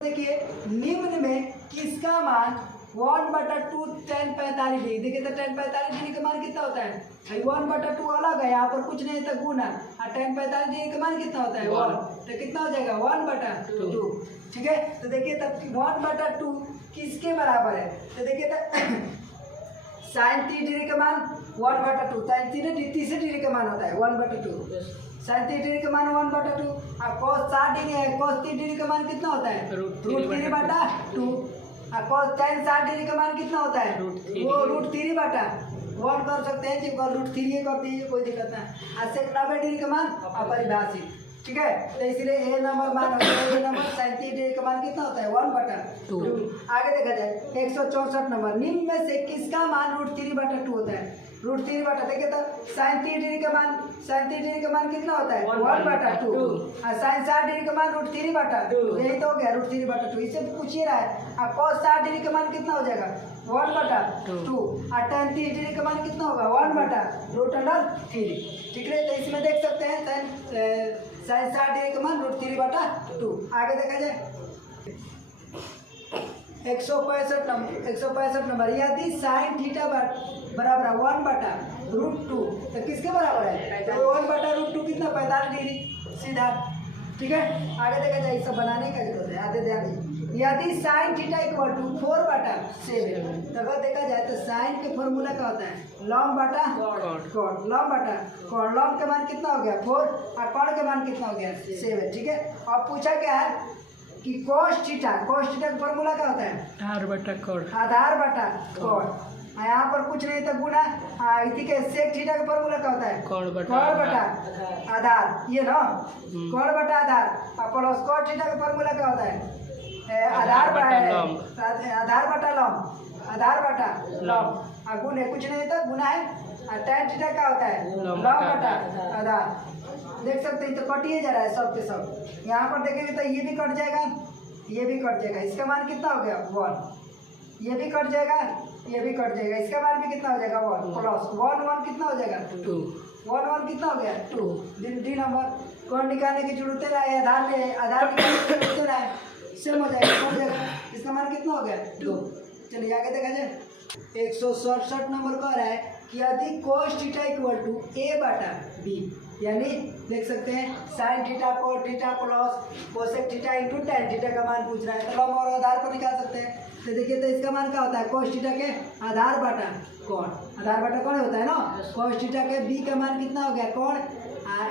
देखिए निम्न में किसका मान 1/2 tan 45 डिग्री। देखिए तो tan 45 डिग्री का मान कितना होता है? 1/2 अलग है, यहाँ पर कुछ नहीं तो गुना, और tan 45 डिग्री का मान कितना होता है? 1। तो कितना हो जाएगा? 1/2। ठीक है, तो देखिए तब 1/2 किसके बराबर है? तो देखिए तो साइन 30 डिग्री का मान 1/2, साइन 30 डिग्री का मान होता है 1/2, साइन 30 डिग्री का मान 1/2, और cos 60 डिग्री है, cos 30 डिग्री का मान कितना होता है? √3/2, और cos tan 60 डिग्री का मान कितना होता है? वो √3/1 कर सकते हैं, जब √3 कर दीजिए, कोई दिक्कत नहीं। और sec 90 डिग्री का मान अपरिभाषित। ठीक है, तो इसलिए ए नंबर मान होता है, ए नंबर साइन 30 डिग्री का मान कितना होता है? 1/2। आगे देखा जाए 164 नंबर, निम्न में से किसका मान √3/2 होता है? √3/2। देखिए तो साइन 30 डिग्री का मान, साइन 30 डिग्री का मान कितना होता है? 1/2, और साइन 60 डिग्री का मान √3/2, यही तो हो गया √3/2। इससे पूछ ही रहा है। और cos 60 डिग्री का मान कितना हो जाएगा? 1/2, और tan 30 डिग्री का मान कितना होगा? 1/√3। ठीक है, तो इसमें देख सकते हैं साइन 60 डिग्री का मान √3/2। आगे देखा जाए 165 नंबर, यदि साइन थीटा बराबर 1/√2 तो किसके बराबर है? तो 1/√2 कितना? 45 डिग्री सीधा। ठीक है, आगे देखा जाए, सब बनाने का जरूरत है, आधे ध्यान दीजिए। यदि साइन थीटा इक्वल टू 4/7, तो अगर देखा जाए तो साइन के फॉर्मूला क्या होता है? लॉन्ग बटा कॉट, लॉन्ग बटा कॉट। लॉन्ग का मान कितना हो गया? 4, और कॉट का मान कितना हो गया? 7। ठीक है, अब पूछा क्या है कि cos थीटा का फॉर्मूला क्या होता है? आधार बटा कॉट। यहाँ पर कुछ नहीं तो गुना। इसी के सेक थीटा का फॉर्मूला क्या होता है? कॉट बटा आधार, ये ना कॉट बटा आधार, और प्लस cos थीटा का फॉर्मूला क्या होता है? आधार बटा लॉन्ग, आधार बटा लॉन्ग, और गुना कुछ नहीं तो गुना है। और tan थीटा क्या होता है? लॉन्ग बटा आधार। देख सकते हैं, तो कटिए जा रहा है सब के सब। यहाँ पर देखेंगे तो ये भी कट जाएगा, ये भी कट जाएगा, इसका मान कितना हो गया? 1। ये भी कट जाएगा, ये भी कट जाएगा, इसका मान भी कितना हो जाएगा? 1 प्लस 1 कितना हो जाएगा? 2। 1 कितना हो गया? 2। डी नंबर कौन निकालने की जरूरत है? आधार में आधार निकालने की जरूरत है, सेम हो जाएगा। इसका मान कितना हो गया? 2। चलिए आगे देखा जाए 167 नंबर कह रहा है कि यदि cos theta equal to a/b, यानी देख सकते हैं sine theta cos theta plus cosec theta into tan theta का मान पूछ रहा है, तो हम और आधार पर निकाल सकते हैं। तो देखिए तो इसका मान क्या होता है? cos थीटा के आधार बटा कौन, आधार बटा कौन होता है ना? cos थीटा के b का मान कितना हो गया? कौन,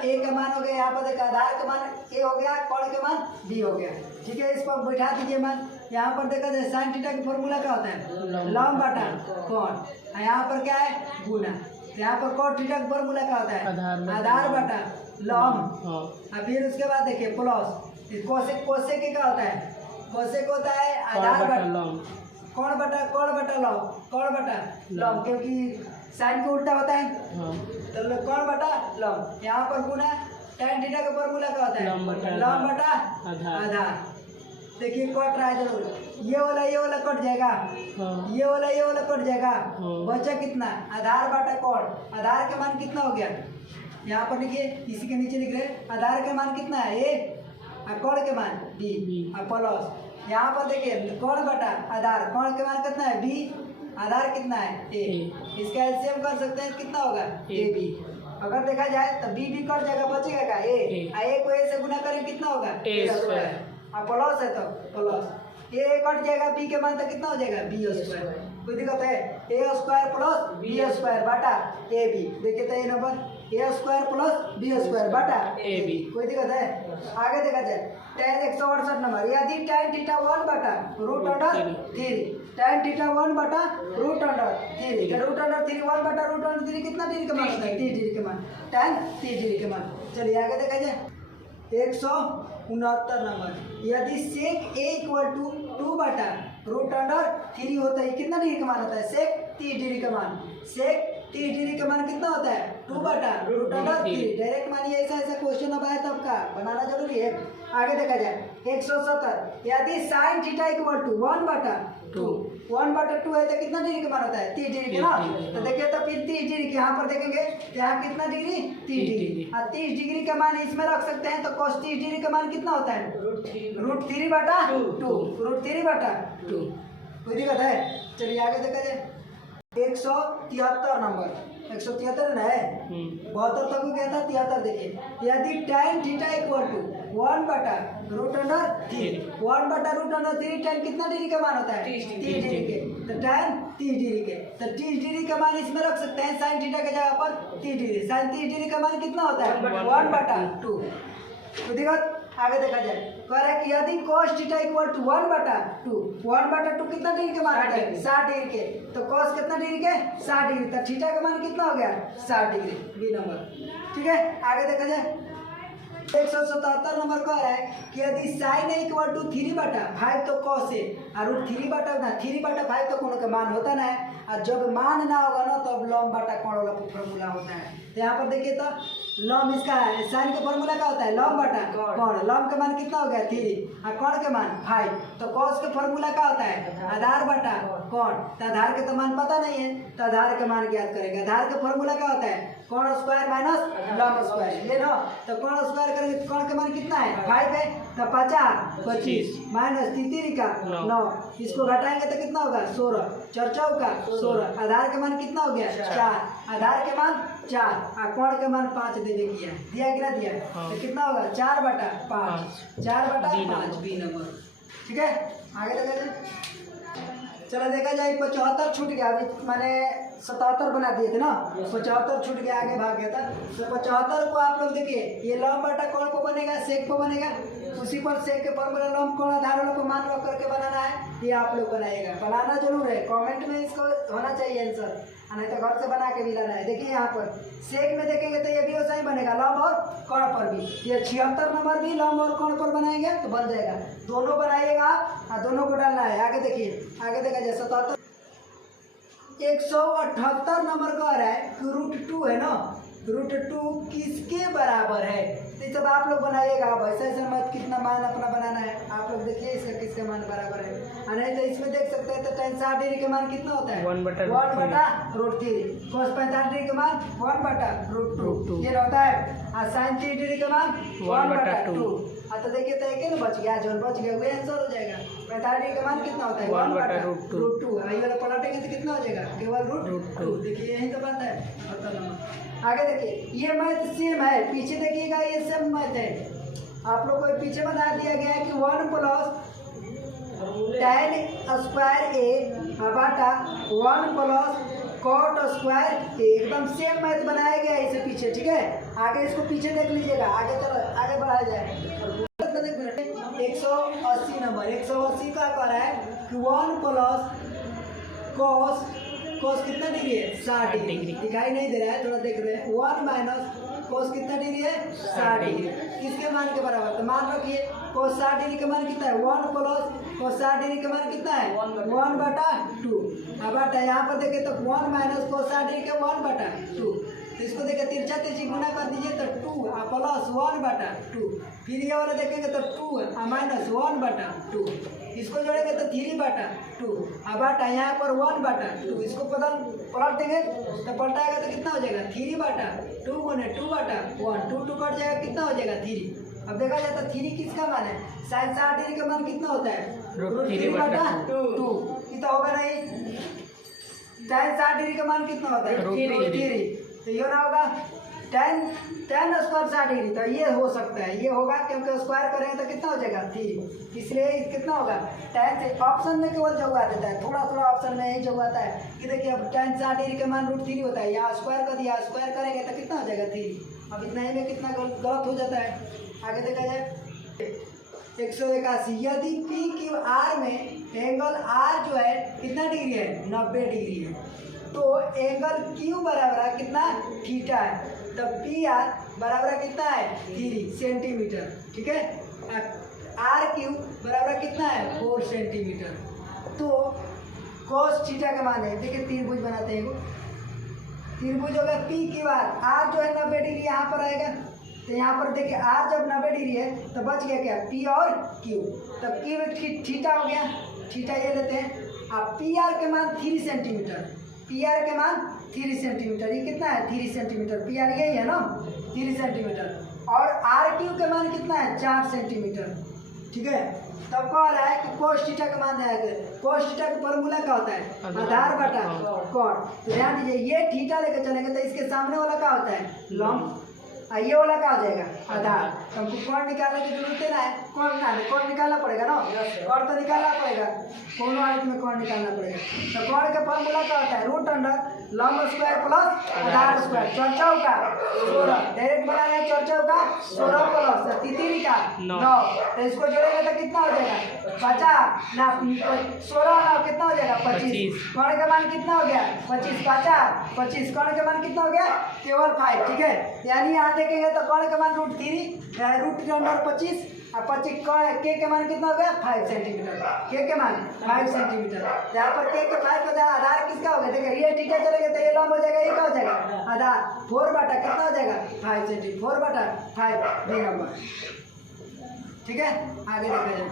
a का मान हो गया, यहाँ पर देखा आधार का मान a हो गया, कौन का मान b हो गया। ठीक है, इस पर बैठा दीजिए मान। यहाँ पर देखा जाए साइन थीटा का फॉर्मूला क्या होता है? लॉन्ग बटा कौन, यहाँ पर क्या है? गुना। यहाँ पर cos थीटा का फॉर्मूला क्या होता है? आधार बटा लॉन्ग। और फिर उसके बाद देखिए प्लस कोसेक क्या होता है? कोसेक होता है आधार बटा कौन बटा लॉन्ग, क्योंकि साइन को उल्टा होता है, तो कौन बटा लॉन्ग। यहाँ पर गुना tan थीटा का फॉर्मूला क्या होता है? लॉन्ग बटा आधार। देखिए कट रहा है जरूर, ये वाला कट जाएगा, ये वाला कट जाएगा, बचा कितना? आधार बटा कॉट। आधार का मान कितना हो गया? यहाँ पर देखिए, इसी के नीचे लिख रहे आधार का मान कितना है? a, और कॉट के मान b, और प्लस यहाँ पर देखिए कॉट बटा आधार, कॉट के मान कितना है? b, आधार कितना है? a। इसका एलसीएम कर सकते हैं, कितना होगा? ab। अगर देखा जाए तो b भी कट जाएगा, बचेगा क्या? a को a से गुना करें कितना होगा? a²। और प्लस है तो प्लस ए कट जाएगा, बी के मान तो कितना हो जाएगा? b²। कोई दिक्कत है? a² प्लस b² बटा ab। देखिए तो ये नंबर a² प्लस b² बटा ab। कोई दिक्कत है? आगे देखा जाए tan 168 नंबर, यदि tan थीटा 1/√3, tan थीटा 1/√3, √3 1/√3 कितना डिग्री का मान होता है? 30 डिग्री का मान, tan 30 डिग्री का मान। चलिए आगे देखा जाए 169 नंबर, यदि सेक a इक्वल टू 2/√3 होता है, कितना डिग्री का मान होता है? सेक 30 डिग्री का मान, सेक 30 डिग्री का मान कितना होता है? 2/√3। डायरेक्ट मानिए, ऐसा क्वेश्चन अब आया तब का बनाना जरूरी है। आगे देखा जाए 170। यदि साइन थीटा इक्वल टू 1/2 1/2 है तो कितना डिग्री का मान होता है? 30 डिग्री ना। तो देखिए तो फिर 30 डिग्री के यहाँ पर देखेंगे यहाँ कितना डिग्री? 30 डिग्री। और 30 डिग्री का मान इसमें रख सकते हैं तो cos 30 डिग्री का मान कितना होता है? √3/2 √3/2। कोई दिक्कत है? चलिए आगे देखा जाए। 173 नंबर 173 है 72 तक गया था 73। देखिए यदि tan theta equal to 1/√3 1/√3 tan कितना डिग्री का मान होता है? 30 डिग्री के। तो tan 30 डिग्री के तो 30 डिग्री का मान इसमें रख सकते हैं sin थीटा के जगह पर 30 डिग्री। sin 30 डिग्री का मान कितना होता है? 1/2। तो देखो आगे देखा जाए कह रहा है कि यदि cos थीटा इक्वल टू 1/2 कितना डिग्री का मान होता है? 60 डिग्री के। तो cos कितना डिग्री के? 60 डिग्री। तो थीटा का मान कितना हो गया? 60 डिग्री। B number. ठीक है आगे देखा जाए। 177 नंबर कह रहा है कि यदि साइन इक्वल टू 3/5 तो cos है और √3/5 तो कोण का मान होता ना है। और जब मान ना होगा ना तब लंब बटा कोण वाला फॉर्मूला होता है। तो यहाँ पर देखिए तो लंब इसका है साइन का फॉर्मूला क्या होता है? लंब बटा कोण। लंब का मान कितना हो गया? 3 और कोण का मान 5। तो cos का फॉर्मूला क्या होता है? आधार बटा कोण। तो आधार के तो मान पता नहीं है तो आधार का मान ज्ञात करेंगे। आधार का फॉर्मूला क्या होता है? कोण स्क्वायर माइनस लंब स्क्वायर। ये ना तो कोण स्क्वायर करेंगे तो कोण का मान कितना है? 5 है। तो 50 25 माइनस 3 का 9 इसको घटाएंगे तो कितना होगा? 16 4 का 16। आधार का मान कितना हो गया? 4। आधार के मान 4 और कोण के मान 5 देवे किया दिया कि ना दिया? तो कितना होगा? 4/5 4/5 बी नंबर। ठीक है आगे देखा जाए। चलो देखा जाए 75 छूट गया। अभी मैंने 77 बना दिए थे ना 75 छूट गया आगे भाग गया था। तो 75 को आप लोग देखिए ये लंब बटा कोण को बनेगा सेक को बनेगा उसी पर सेक के फॉर्मूला लंब कोण आधार वालों को मान रख करके बनाना है। ये आप लोग बनाइएगा बनाना जरूर है। कमेंट में इसको होना चाहिए आंसर नहीं तो घर से बना के भी लाना है। देखिए यहाँ पर सेक में देखेंगे तो ये भी वैसा ही बनेगा लंब और कोण पर भी। ये 76 नंबर भी लंब और कोण पर बनाएंगे तो बन जाएगा। दोनों बनाइएगा और दोनों को डालना है। आगे देखिए आगे देखा जाए 77 178 नंबर कह रहा है कि √2 है ना √2 किसके बराबर है? तो सब आप लोग बनाइएगा। अब ऐसा ऐसा मत कितना मान अपना बनाना है आप लोग देखिए इसका किसके मान बराबर है। नहीं तो इसमें देख सकते हैं तो tan 60 डिग्री के मान कितना होता है? 1/√3। cos 45 डिग्री का मान 1/√2 ये होता है। और sin 30 डिग्री का मान 1/2। तो देखिए तो एक बच गया जो बच गया वही आंसर हो जाएगा। 45 डिग्री का मान कितना होता है? 1/√2। ये वाला पलटेंगे तो कितना हो जाएगा? केवल √2। देखिए यही तो बात है। आगे देखिए ये मैथ सेम है पीछे देखिएगा ये सेम मैथ है। आप लोग को पीछे बता दिया गया है कि 1 + tan स्क्वायर a बटा 1 + cot स्क्वायर a एकदम सेम मैथ बनाया गया है इसे पीछे। ठीक है आगे इसको पीछे देख लीजिएगा। आगे चलो आगे बढ़ाया जाए। 180 नंबर 180 का कह रहा है कि 1 + cos कितना डिग्री है? 60 डिग्री। दिखाई नहीं दे रहा है थोड़ा देख रहे हैं। 1 - cos कितना डिग्री है? 60 डिग्री। किसके मान के बराबर? तो मान रखिए cos 60 डिग्री का मान कितना है? 1 + cos 60 डिग्री का मान कितना है? 1/2। अब यहाँ पर देखे तो 1 - cos 60 डिग्री का 1/2। तो इसको देखे तिरछा तिरछी गुना कर दीजिए तो 2 प्लस 1/2। फिर ये वाला देखेंगे तो 2 माइनस 1/2। इसको जोड़ेंगे तो 3/2 अब यहाँ पर 1/2 इसको पलट देंगे तो पलटाएगा तो कितना हो जाएगा? 3/2 गुने 2/1 2 कट जाएगा कितना हो जाएगा? 3। अब देखा जाए तो 3 किसका मान है? sin 60 डिग्री का मान कितना होता है? √3/2। कितना होगा नहीं? sin 60 डिग्री का मान कितना होता है? 3। तो ये ना होगा tan स्क्वायर 60 डिग्री। तो ये हो सकता है ये होगा क्योंकि स्क्वायर करेंगे तो कितना हो जाएगा? 3। इसलिए कितना होगा? tan से ऑप्शन में केवल जगह देता है थोड़ा थोड़ा ऑप्शन में यही जगह आता है कि देखिए अब tan 60 डिग्री का मान √3 होता है। यहाँ स्क्वायर कर दिया स्क्वायर करेंगे तो कितना हो जाएगा? 3। अब इतना ही में कितना गलत हो जाता है। आगे देखा जाए 181 यदि PQR में एंगल R जो है कितना डिग्री है? 90 डिग्री है। तो एंगल Q बराबर है कितना? थीटा है। तो PR बराबर कितना है? 3 सेंटीमीटर। ठीक है RQ बराबर कितना है? 4 सेंटीमीटर। तो cos थीटा का मान है देखिए त्रिभुज बनाते हैं त्रिभुज होगा PQR R जो है 90 डिग्री यहाँ पर आएगा तो यहाँ पर देखिए आर जब 90 डिग्री है तो बच गया क्या, पी और क्यू। तो क्यू थीटा हो गया, थीटा ये लेते हैं। अब पी आर के मान 3 सेंटीमीटर, पी आर के मान 3 सेंटीमीटर, ये कितना है 3 सेंटीमीटर, पी आर यही है ना 3 सेंटीमीटर। और आर क्यू के मान कितना है 4 सेंटीमीटर, ठीक है। तब कह रहा है कि कोस थीटा का मान है, कोस थीटा का फॉर्मूला क्या होता है, आधार बटा कॉट। तो ध्यान दीजिए ये थीटा लेकर चलेंगे तो इसके सामने वाला क्या होता है लॉन्ग, ये वाला क्या हो जाएगा आधार। तो हमको कौन निकालने की जरूरत है ना, कौन निकालना पड़ेगा ना, कौन तो निकालना पड़ेगा, कौन आयत में कौन निकालना पड़ेगा। तो कौन का फॉर्मूला क्या होता है, रूट अंडर लंब स्क्वायर प्लस आधार स्क्वायर, चौचौ का 16, डायरेक्ट बना रहे चौचौ का 16 प्लस तितरी का 9। तो इसको जोड़ेगा तो कितना हो जाएगा 50 ना 16 ना कितना हो जाएगा 25। कौन का मान कितना हो गया 25, 25 कौन का मान कितना हो गया केवल 5, ठीक है। यानी यहाँ देखेंगे तो कौन का मान √3 रूट अंडर 25 और 25 के मान कितना हो गया 5 सेंटीमीटर, के मान 5 सेंटीमीटर। यहाँ पर के 5 हो जाएगा, आधार किसका हो गया, देखिए ये ठीक है चलेगा तो ये लंब हो जाएगा, ये क्या हो जाएगा आधार 4 बटा कितना हो जाएगा 5 सेंटीमीटर, 4 बटा 5 बी नंबर, ठीक है। आगे देखा जाए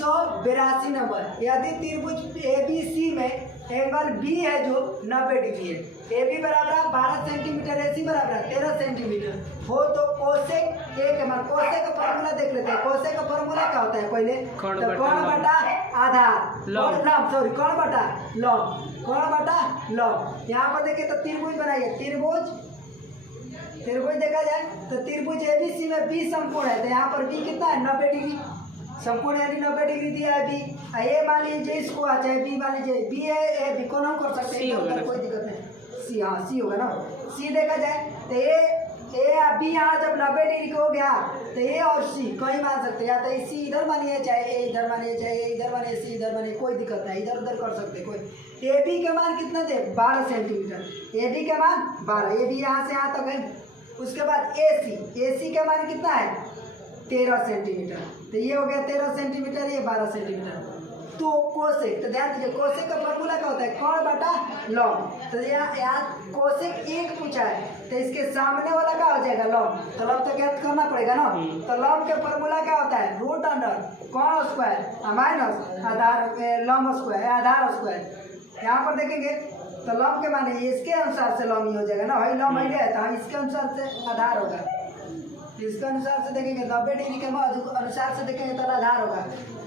182 नंबर, यदि त्रिभुज ABC में एंगल बी है जो 90 डिग्री है, ए बी बराबर 12 सेंटीमीटर, ए सी बराबर 13 सेंटीमीटर हो तो कोसेक ए के मान, कोसेक का फॉर्मूला देख लेते हैं। कोसेक का फॉर्मूला क्या होता है पहले, तो कौन बटा आधार, सॉरी कौन बटा लॉन्ग, कौन बटा लॉन्ग। यहाँ पर देखिए तो त्रिभुज बनाइए, त्रिभुज देखा जाए तो त्रिभुज ABC में बी संपूर्ण है, तो यहाँ पर बी कितना है 90 डिग्री संपूर्ण, यानी 90 डिग्री दिया है बी। ए मान लीजिए इसको आ चाहे बी मान लीजिए, बी ए बी को हम कर सकते हैं, कोई दिक्कत नहीं, सी, हाँ सी होगा ना। सी देखा जाए तो ए बी यहाँ जब 90 डिग्री का हो गया तो ए और सी कहीं मान सकते हैं, या तो सी इधर मानिए चाहे ए इधर मानिए, चाहे ए इधर मानिए सी इधर मानिए, कोई दिक्कत नहीं, इधर उधर कर सकते कोई। ए बी के मान कितना थे 12 सेंटीमीटर, ए बी के मान 12, ए बी यहाँ से यहाँ तक है। उसके बाद ए सी का मान कितना है 13 सेंटीमीटर, तो ये हो गया 13 सेंटीमीटर, ये 12 सेंटीमीटर। तो कोसेक, तो ध्यान दीजिए कोसेक का फॉर्मूला क्या होता है कौन बटा लॉन्ग। तो यहाँ कोसेक 1 पूछा है तो इसके सामने वाला क्या हो जाएगा लॉन्ग, तो लॉन्ग तो ज्ञात करना पड़ेगा ना। तो लॉन्ग के फॉर्मूला क्या होता है रूट अंडर कौन स्क्वायर माइनस आधार लॉन्ग स्क्वायर, आधार स्क्वायर। यहाँ पर देखेंगे तो लॉन्ग के माने इसके अनुसार से लॉन्ग ही हो जाएगा ना, वही लॉन्ग है तो इसके अनुसार से आधार होगा, इसके अनुसार से देखेंगे 90 डिग्री के अनुसार से देखेंगे तो आधार होगा।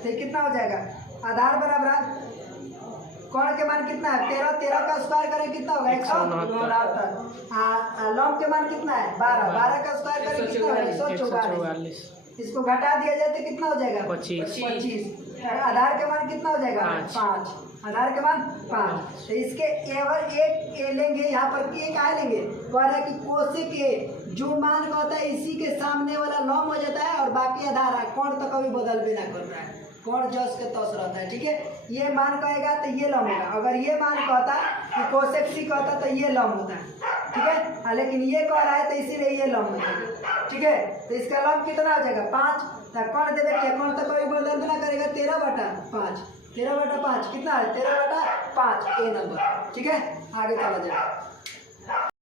तो ये कितना हो जाएगा आधार बराबर कौन के मान कितना है 13 का स्क्वायर करें कितना होगा 169। लॉन्ग के मान कितना है 12 का स्क्वायर करें कितना होगा 144। इसको घटा दिया जाए तो कितना हो जाएगा 25। आधार के मान कितना हो जाएगा 5, आधार के मान 5। तो इसके एक ए लेंगे, यहाँ पर एक आ लेंगे, कह रहा है कि कोसेक ए जो मान का होता है इसी के सामने वाला लॉन्ग हो जाता है और बाकी आधार है, कौन तो कभी बदल भी ना कर रहा है, कौन जस के तस रहता है, ठीक है। ये मान कहेगा तो ये लॉन्ग होगा, अगर ये मान कहता कि कोसेक सी कहता तो ये लॉन्ग होता है, ठीक है। लेकिन ये कह रहा है तो इसीलिए ये लॉन्ग हो जाएगा, ठीक है। तो इसका लॉन्ग कितना हो जाएगा 5, तो कौन दे देंगे कौन तो कभी बदल भी ना करेगा 13 बटा 5, 13 बटा 5 कितना है 13 बटा 5 ए नंबर, ठीक है। आगे चला जाए।